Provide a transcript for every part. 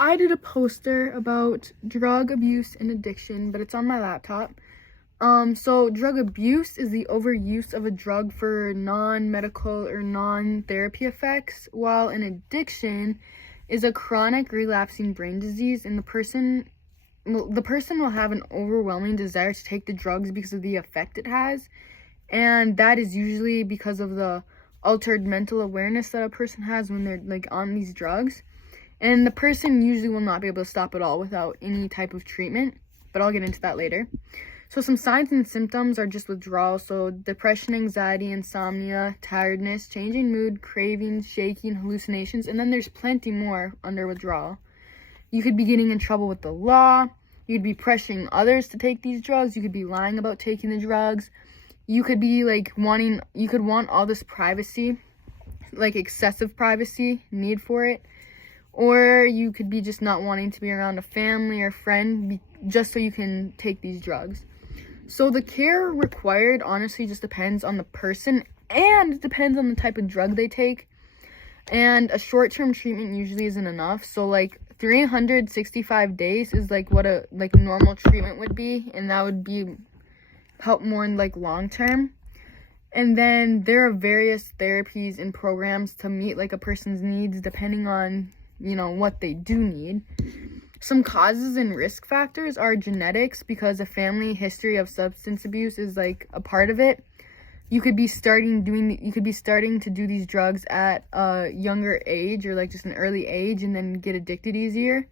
I did a poster about drug abuse and addiction, but it's on my laptop. So drug abuse is the overuse of a drug for non-medical or non-therapy effects, while an addiction is a chronic relapsing brain disease, and the person will have an overwhelming desire to take the drugs because of the effect it has, and that is usually because of the altered mental awareness that a person has when they're like on these drugs. And the person usually will not be able to stop at all without any type of treatment, but I'll get into that later. So some signs and symptoms are just withdrawal, so depression, anxiety, insomnia, tiredness, changing mood, cravings, shaking, hallucinations, and then there's plenty more under withdrawal. You could be getting in trouble with the law, you'd be pressuring others to take these drugs, you could be lying about taking the drugs, you could be you could want all this privacy, like excessive privacy, need for it. Or you could be just not wanting to be around a family or friend just so you can take these drugs. So the care required honestly just depends on the person, and it depends on the type of drug they take. And a short-term treatment usually isn't enough. So like 365 days is like what a normal treatment would be, and that would be help more in like long-term. And then there are various therapies and programs to meet like a person's needs depending on what they do need. Some causes and risk factors are genetics, because a family history of substance abuse is like a part of it. You could be starting to do these drugs at a younger age, or like just an early age, and then get addicted easier.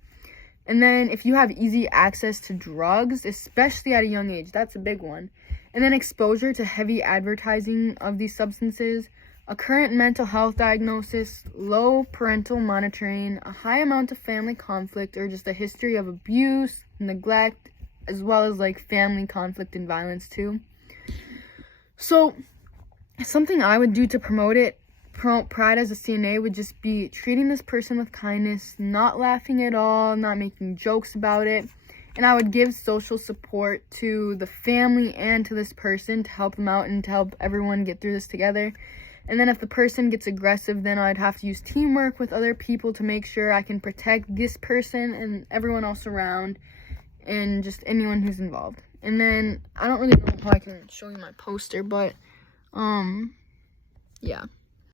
And then if you have easy access to drugs, especially at a young age, that's a big one. And then exposure to heavy advertising of these substances, a current mental health diagnosis, low parental monitoring, a high amount of family conflict, or just a history of abuse, neglect, as well as like family conflict and violence too. So something I would do to promote Pride as a CNA would just be treating this person with kindness, not laughing at all, not making jokes about it. And I would give social support to the family and to this person to help them out and to help everyone get through this together. And then if the person gets aggressive, then I'd have to use teamwork with other people to make sure I can protect this person and everyone else around, and just anyone who's involved. And then I don't really know how I can show you my poster, but yeah.